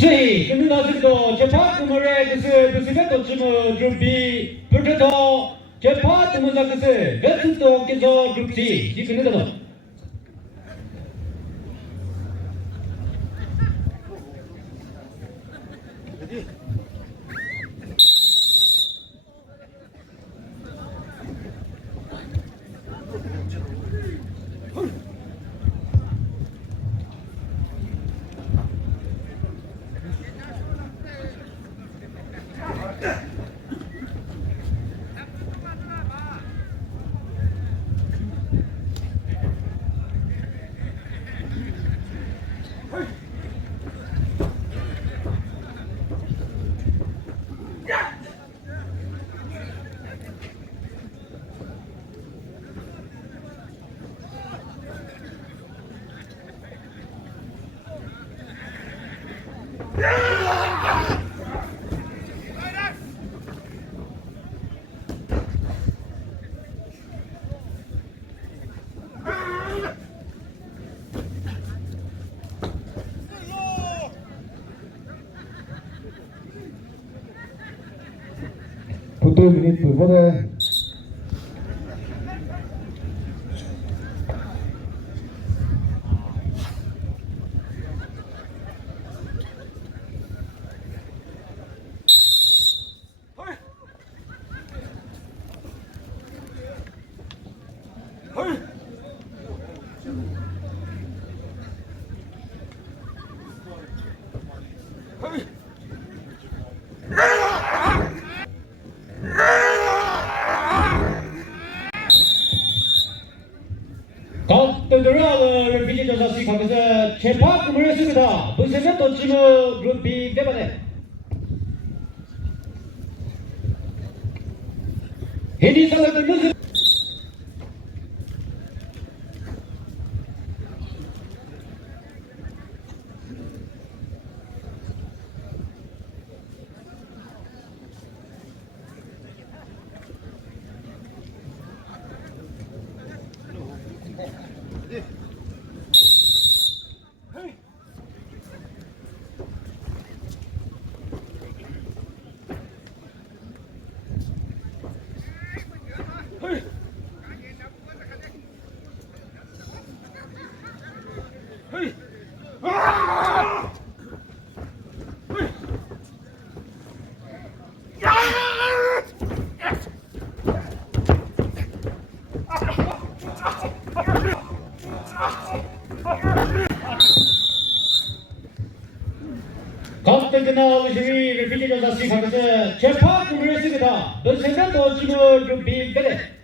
Sì, che non ha detto, c'è fatto morire questo veto gruppi, perciò c'è fatto morire questo VETSUTO KEZO gruppi, sì, che non ha detto. Foto menit berfoto. 깜짝놀라서 repetition 다시 가면서 재판금을 했습니다. 무슨 또 지금 루피 때문에 헤디 살라들 무슨 깜짝이나 의심이 repetition 다시 가면서 재판금을 했습니다. 무슨 또 지금 루피 때문에